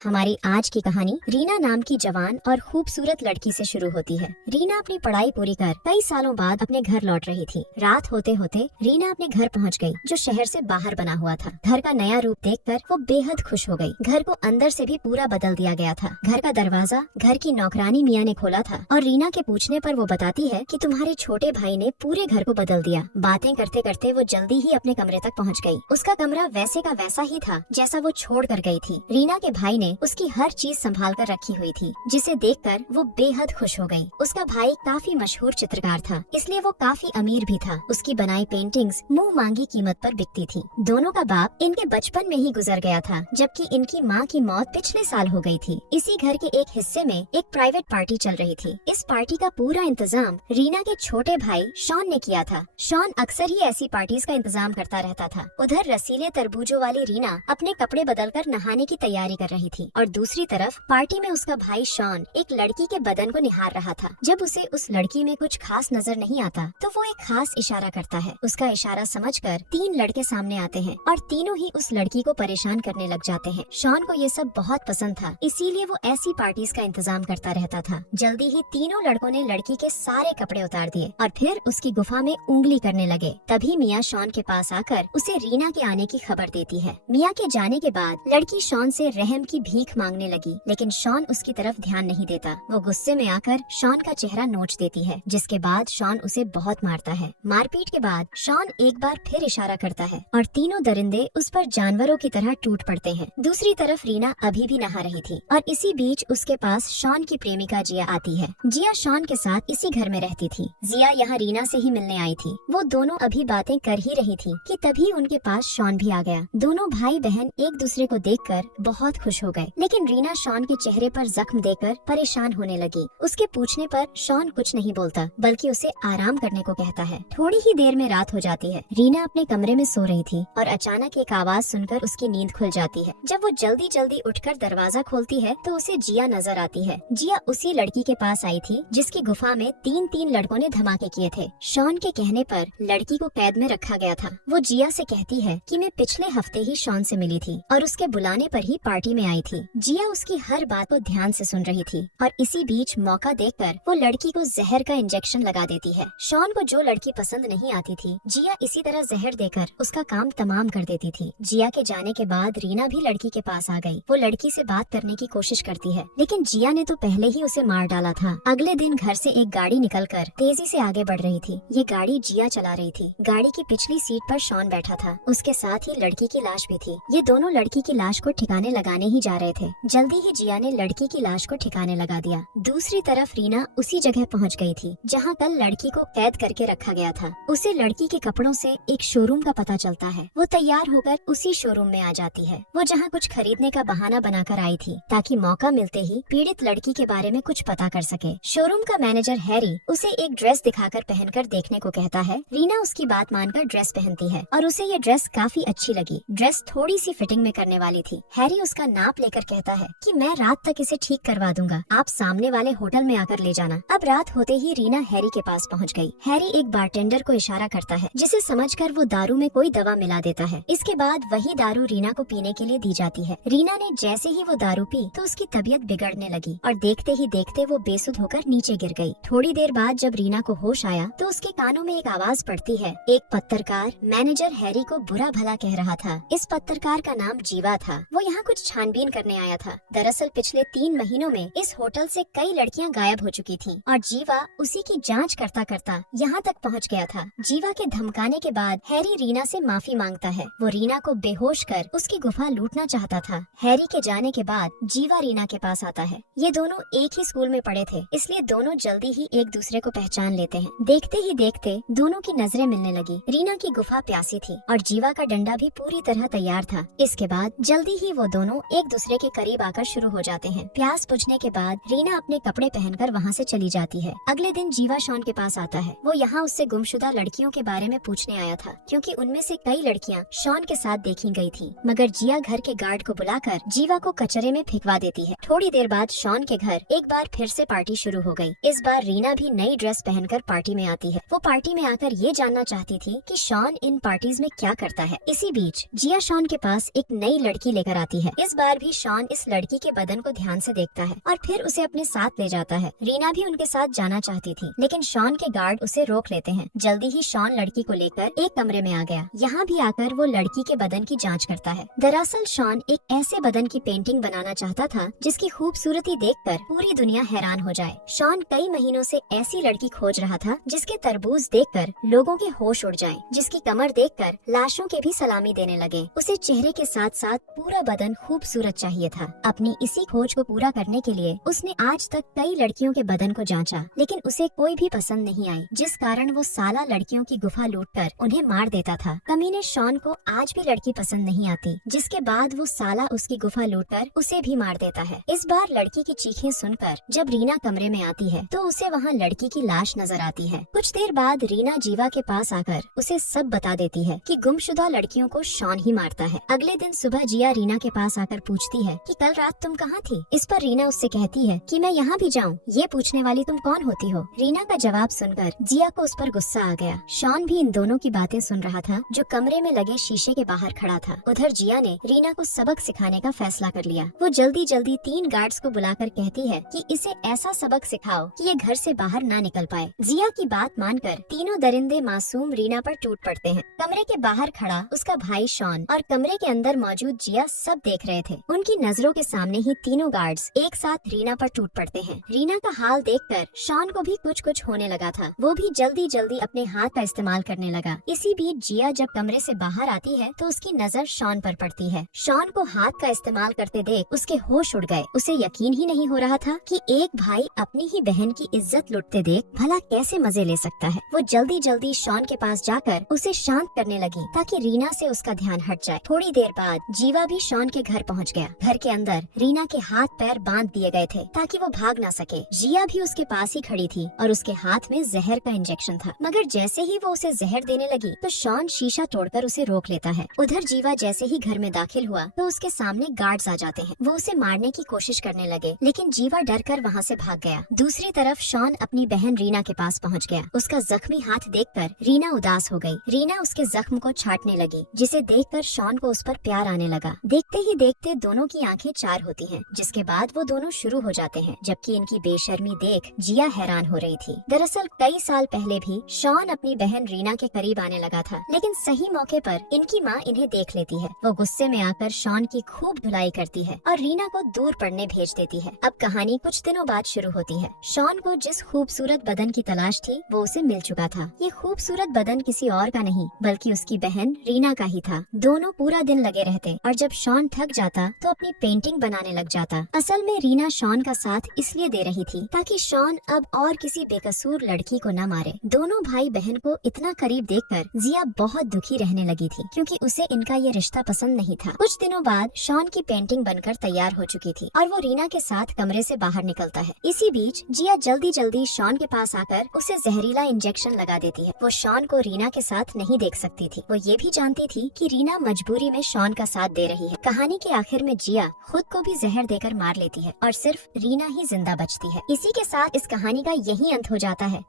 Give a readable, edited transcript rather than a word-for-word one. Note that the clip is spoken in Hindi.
हमारी आज की कहानी रीना नाम की जवान और खूबसूरत लड़की से शुरू होती है। रीना अपनी पढ़ाई पूरी कर कई सालों बाद अपने घर लौट रही थी। रात होते होते रीना अपने घर पहुंच गई, जो शहर से बाहर बना हुआ था। घर का नया रूप देखकर वो बेहद खुश हो गई। घर को अंदर से भी पूरा बदल दिया गया था। घर का दरवाजा घर की नौकरानी मियाँ ने खोला था और रीना के पूछने पर वो बताती है कि तुम्हारे छोटे भाई ने पूरे घर को बदल दिया। बातें करते करते वो जल्दी ही अपने कमरे तक पहुँच गई। उसका कमरा वैसे का वैसा ही था जैसा वो छोड़ कर गई थी। रीना के भाई ने उसकी हर चीज संभाल कर रखी हुई थी, जिसे देखकर वो बेहद खुश हो गई। उसका भाई काफी मशहूर चित्रकार था, इसलिए वो काफी अमीर भी था। उसकी बनाई पेंटिंग्स मुंह मांगी कीमत पर बिकती थी। दोनों का बाप इनके बचपन में ही गुजर गया था, जबकि इनकी माँ की मौत पिछले साल हो गई थी। इसी घर के एक हिस्से में एक प्राइवेट पार्टी चल रही थी। इस पार्टी का पूरा इंतजाम रीना के छोटे भाई शॉन ने किया था। शॉन अक्सर ही ऐसी पार्टीज का इंतजाम करता रहता था। उधर रसीले तरबूजों वाली रीना अपने कपड़े बदलकर नहाने की तैयारी कर रही थी और दूसरी तरफ पार्टी में उसका भाई शॉन एक लड़की के बदन को निहार रहा था। जब उसे उस लड़की में कुछ खास नजर नहीं आता तो वो एक खास इशारा करता है। उसका इशारा समझकर तीन लड़के सामने आते हैं और तीनों ही उस लड़की को परेशान करने लग जाते हैं। शॉन को ये सब बहुत पसंद था, इसीलिए वो ऐसी पार्टीज का इंतजाम करता रहता था। जल्दी ही तीनों लड़कों ने लड़की के सारे कपड़े उतार दिए और फिर उसकी गुफा में उंगली करने लगे। तभी मियाँ शॉन के पास आकर उसे रीना के आने की खबर देती है। मियाँ के जाने के बाद लड़की शॉन से रहम की भीख मांगने लगी, लेकिन शॉन उसकी तरफ ध्यान नहीं देता। वो गुस्से में आकर शॉन का चेहरा नोच देती है, जिसके बाद शॉन उसे बहुत मारता है। मारपीट के बाद शॉन एक बार फिर इशारा करता है और तीनों दरिंदे उस पर जानवरों की तरह टूट पड़ते हैं। दूसरी तरफ रीना अभी भी नहा रही थी और इसी बीच उसके पास शॉन की प्रेमिका जिया आती है। जिया शॉन के साथ इसी घर में रहती थी। जिया यहाँ रीना से ही मिलने आई थी। वो दोनों अभी बातें कर ही रही थी कि तभी उनके पास शॉन भी आ गया। दोनों भाई बहन एक दूसरे को देखकर बहुत खुश हो गए, लेकिन रीना शॉन के चेहरे पर जख्म देकर परेशान होने लगी। उसके पूछने पर शॉन कुछ नहीं बोलता, बल्कि उसे आराम करने को कहता है। थोड़ी ही देर में रात हो जाती है। रीना अपने कमरे में सो रही थी और अचानक एक आवाज सुनकर उसकी नींद खुल जाती है। जब वो जल्दी जल्दी उठकर दरवाजा खोलती है तो उसे जिया नजर आती है। जिया उसी लड़की के पास आई थी जिसकी गुफा में तीन तीन लड़कों ने धमाके किए थे। शॉन के कहने पर लड़की को कैद में रखा गया था। वो जिया से कहती है कि मैं पिछले हफ्ते ही शॉन से मिली थी और उसके बुलाने पर ही पार्टी में आई थी। जिया उसकी हर बात को ध्यान से सुन रही थी और इसी बीच मौका देखकर वो लड़की को जहर का इंजेक्शन लगा देती है। शॉन को जो लड़की पसंद नहीं आती थी, जिया इसी तरह जहर देकर उसका काम तमाम कर देती थी। जिया के जाने के बाद रीना भी लड़की के पास आ गई। वो लड़की से बात करने की कोशिश करती है, लेकिन जिया ने तो पहले ही उसे मार डाला था। अगले दिन घर से एक गाड़ी निकलकर तेजी से आगे बढ़ रही थी। ये गाड़ी जिया चला रही थी। गाड़ी की पिछली सीट पर शॉन बैठा था, उसके साथ ही लड़की की लाश भी थी। ये दोनों लड़की की लाश को ठिकाने लगाने ही जा रहे थे। जल्दी ही जिया ने लड़की की लाश को ठिकाने लगा दिया। दूसरी तरफ रीना उसी जगह पहुंच गई थी जहां कल लड़की को कैद करके रखा गया था। उसे लड़की के कपड़ों से एक शोरूम का पता चलता है। वो तैयार होकर उसी शोरूम में आ जाती है। वो जहां कुछ खरीदने का बहाना बनाकर आई थी, ताकि मौका मिलते ही पीड़ित लड़की के बारे में कुछ पता कर सके। शोरूम का मैनेजर हैरी उसे एक ड्रेस दिखाकर पहनकर देखने को कहता है। रीना उसकी बात मानकर ड्रेस पहनती है और उसे ये ड्रेस काफी अच्छी लगी। ड्रेस थोड़ी सी फिटिंग में करने वाली थी। हैरी उसका नाप लेकर कहता है कि मैं रात तक इसे ठीक करवा दूंगा, आप सामने वाले होटल में आकर ले जाना। अब रात होते ही रीना हैरी के पास पहुंच गई। हैरी एक बारटेंडर को इशारा करता है, जिसे समझकर वो दारू में कोई दवा मिला देता है। इसके बाद वही दारू रीना को पीने के लिए दी जाती है। रीना ने जैसे ही वो दारू पी तो उसकी तबीयत बिगड़ने लगी और देखते ही देखते वो बेसुध होकर नीचे गिर गई। थोड़ी देर बाद जब रीना को होश आया तो उसके कानों में एक आवाज पड़ती है। एक पत्रकार मैनेजर हैरी को बुरा भला कह रहा था। इस पत्रकार का नाम जीवा था। वो यहाँ कुछ छानबीन करने आया था। दरअसल पिछले 3 महीनों में इस होटल से कई लड़कियां गायब हो चुकी थीं और जीवा उसी की जांच करता करता यहाँ तक पहुँच गया था। जीवा के धमकाने के बाद हैरी रीना से माफी मांगता है। वो रीना को बेहोश कर उसकी गुफा लूटना चाहता था। हैरी के जाने के बाद जीवा रीना के पास आता है। ये दोनों एक ही स्कूल में पढ़े थे, इसलिए दोनों जल्दी ही एक दूसरे को पहचान लेते हैं। देखते ही देखते दोनों की नजरें मिलने लगी। रीना की गुफा प्यासी थी और जीवा का डंडा भी पूरी तरह तैयार था। इसके बाद जल्दी ही वो दोनों एक दूसरे के करीब आकर शुरू हो जाते हैं। प्यास बुझने के बाद रीना अपने कपड़े पहनकर वहाँ से चली जाती है। अगले दिन जीवा शॉन के पास आता है। वो यहाँ उससे गुमशुदा लड़कियों के बारे में पूछने आया था, क्योंकि उनमें से कई लड़कियाँ शॉन के साथ देखी गई थी। मगर जिया घर के गार्ड को बुलाकर जीवा को कचरे में फेंकवा देती है। थोड़ी देर बाद शॉन के घर एक बार फिर से पार्टी शुरू हो गई। इस बार रीना भी नई ड्रेस पहनकर पार्टी में आती है। वो पार्टी में आकर ये जानना चाहती थी कि शॉन इन पार्टीज में क्या करता है। इसी बीच जिया शॉन के पास एक नई लड़की लेकर आती है। इस बार भी तभी शॉन इस लड़की के बदन को ध्यान से देखता है और फिर उसे अपने साथ ले जाता है। रीना भी उनके साथ जाना चाहती थी, लेकिन शॉन के गार्ड उसे रोक लेते हैं। जल्दी ही शॉन लड़की को लेकर एक कमरे में आ गया। यहाँ भी आकर वो लड़की के बदन की जांच करता है। दरअसल शॉन एक ऐसे बदन की पेंटिंग बनाना चाहता था जिसकी खूबसूरती देखकर पूरी दुनिया हैरान हो जाए। शॉन कई महीनों से ऐसी लड़की खोज रहा था जिसके तरबूज देखकर लोगों के होश उड़ जाएं, जिसकी कमर देखकर लाशों के भी सलामी देने लगे। उसे चेहरे के साथ साथ पूरा बदन खूबसूरत चाहिए था। अपनी इसी खोज को पूरा करने के लिए उसने आज तक कई लड़कियों के बदन को जांचा, लेकिन उसे कोई भी पसंद नहीं आई, जिस कारण वो साला लड़कियों की गुफा लूटकर उन्हें मार देता था। कमीने शॉन को आज भी लड़की पसंद नहीं आती, जिसके बाद वो साला उसकी गुफा लूटकर उसे भी मार देता है। इस बार लड़की की चीखें सुनकर जब रीना कमरे में आती है तो उसे वहाँ लड़की की लाश नजर आती है। कुछ देर बाद रीना जीवा के पास आकर उसे सब बता देती है कि गुमशुदा लड़कियों को शॉन ही मारता है। अगले दिन सुबह जिया रीना के पास आकर पूछती है कि कल रात तुम कहाँ थी? इस पर रीना उससे कहती है कि मैं यहाँ भी जाऊँ, ये पूछने वाली तुम कौन होती हो? रीना का जवाब सुनकर जिया को उस पर गुस्सा आ गया। शॉन भी इन दोनों की बातें सुन रहा था, जो कमरे में लगे शीशे के बाहर खड़ा था। उधर जिया ने रीना को सबक सिखाने का फैसला कर लिया। वो जल्दी जल्दी 3 गार्ड्स को बुलाकर कहती है कि इसे ऐसा सबक सिखाओ कि ये घर से बाहर ना निकल पाए। जिया की बात मानकर तीनों दरिंदे मासूम रीना पर टूट पड़ते हैं। कमरे के बाहर खड़ा उसका भाई शॉन और कमरे के अंदर मौजूद जिया सब देख रहे थे। उनकी नजरों के सामने ही तीनों गार्ड्स एक साथ रीना पर टूट पड़ते हैं। रीना का हाल देखकर शॉन को भी कुछ कुछ होने लगा था। वो भी जल्दी जल्दी अपने हाथ का इस्तेमाल करने लगा। इसी बीच जिया जब कमरे से बाहर आती है तो उसकी नजर शॉन पर पड़ती है। शॉन को हाथ का इस्तेमाल करते देख उसके होश उड़ गए। उसे यकीन ही नहीं हो रहा था कि एक भाई अपनी ही बहन की इज्जत लुटते देख भला कैसे मजे ले सकता है। वो जल्दी जल्दी शॉन के पास जाकर उसे शांत करने लगी ताकि रीना से उसका ध्यान हट जाए। थोड़ी देर बाद जीवा भी शॉन के घर पहुंच गया। घर के अंदर रीना के हाथ पैर बांध दिए गए थे ताकि वो भाग ना सके। जिया भी उसके पास ही खड़ी थी और उसके हाथ में जहर का इंजेक्शन था, मगर जैसे ही वो उसे जहर देने लगी तो शॉन शीशा तोड़कर उसे रोक लेता है। उधर जीवा जैसे ही घर में दाखिल हुआ तो उसके सामने गार्ड्स आ जाते हैं। वो उसे मारने की कोशिश करने लगे, लेकिन जीवा डर कर वहाँ से भाग गया। दूसरी तरफ शॉन अपनी बहन रीना के पास पहुँच गया। उसका जख्मी हाथ देखकर रीना उदास हो गई। रीना उसके जख्म को छाटने लगी, जिसे देखकर शॉन को उस पर प्यार आने लगा। देखते ही देखते दोनों की आंखें चार होती हैं, जिसके बाद वो दोनों शुरू हो जाते हैं। जबकि इनकी बेशर्मी देख जिया हैरान हो रही थी। दरअसल कई साल पहले भी शॉन अपनी बहन रीना के करीब आने लगा था, लेकिन सही मौके पर इनकी माँ इन्हें देख लेती है। वो गुस्से में आकर शॉन की खूब धुलाई करती है और रीना को दूर पढ़ने भेज देती है। अब कहानी कुछ दिनों बाद शुरू होती है। शॉन को जिस खूबसूरत बदन की तलाश थी वो उसे मिल चुका था। ये खूबसूरत बदन किसी और का नहीं बल्कि उसकी बहन रीना का ही था। दोनों पूरा दिन लगे रहते और जब शॉन थक जाता तो अपनी पेंटिंग बनाने लग जाता। असल में रीना शॉन का साथ इसलिए दे रही थी ताकि शॉन अब और किसी बेकसूर लड़की को न मारे। दोनों भाई बहन को इतना करीब देखकर जिया बहुत दुखी रहने लगी थी, क्योंकि उसे इनका ये रिश्ता पसंद नहीं था। कुछ दिनों बाद शॉन की पेंटिंग बनकर तैयार हो चुकी थी और वो रीना के साथ कमरे से बाहर निकलता है। इसी बीच जिया जल्दी जल्दी शॉन के पास आकर उसे जहरीला इंजेक्शन लगा देती है। वो शॉन को रीना के साथ नहीं देख सकती थी। वो ये भी जानती थी कि रीना मजबूरी में शॉन का साथ दे रही है। कहानी के आखिर में जिया खुद को भी जहर देकर मार लेती है और सिर्फ रीना ही जिंदा बचती है। इसी के साथ इस कहानी का यही अंत हो जाता है।